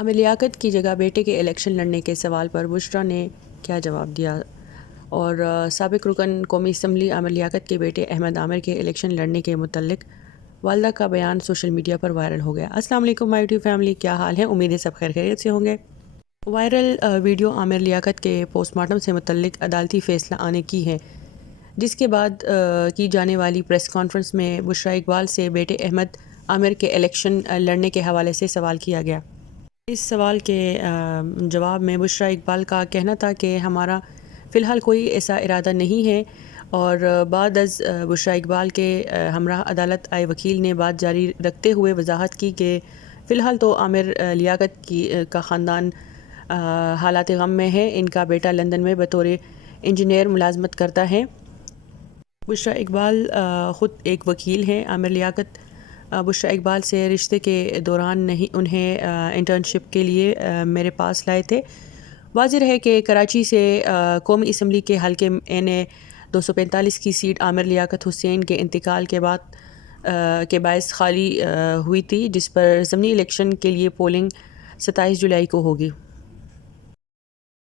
عامر لیاقت کی جگہ بیٹے کے الیکشن لڑنے کے سوال پر بشریٰ نے کیا جواب دیا؟ اور سابق رکن قومی اسمبلی عامر لیاقت کے بیٹے احمد عامر کے الیکشن لڑنے کے متعلق والدہ کا بیان سوشل میڈیا پر وائرل ہو گیا۔ السلام علیکم مائی یوٹیوب فیملی، کیا حال ہے؟ امید ہے سب خیر خیریت سے ہوں گے۔ وائرل ویڈیو عامر لیاقت کے پوسٹ مارٹم سے متعلق عدالتی فیصلہ آنے کی ہے، جس کے بعد کی جانے والی پریس کانفرنس میں بشریٰ اقبال سے بیٹے احمد عامر کے الیکشن لڑنے کے حوالے سے سوال کیا گیا۔ اس سوال کے جواب میں بشریٰ اقبال کا کہنا تھا کہ ہمارا فی الحال کوئی ایسا ارادہ نہیں ہے، اور بعد از بشریٰ اقبال کے ہمراہ عدالت آئے وکیل نے بات جاری رکھتے ہوئے وضاحت کی کہ فی الحال تو عامر لیاقت کا خاندان حالات غم میں ہے۔ ان کا بیٹا لندن میں بطور انجینئر ملازمت کرتا ہے۔ بشریٰ اقبال خود ایک وکیل ہیں۔ عامر لیاقت بشریٰ اقبال سے رشتے کے دوران انہیں انٹرنشپ کے لیے میرے پاس لائے تھے۔ واضح رہے کہ کراچی سے قومی اسمبلی کے حلقے این اے 245 کی سیٹ عامر لیاقت حسین کے انتقال کے باعث خالی ہوئی تھی، جس پر ضمنی الیکشن کے لیے پولنگ 27 جولائی کو ہوگی۔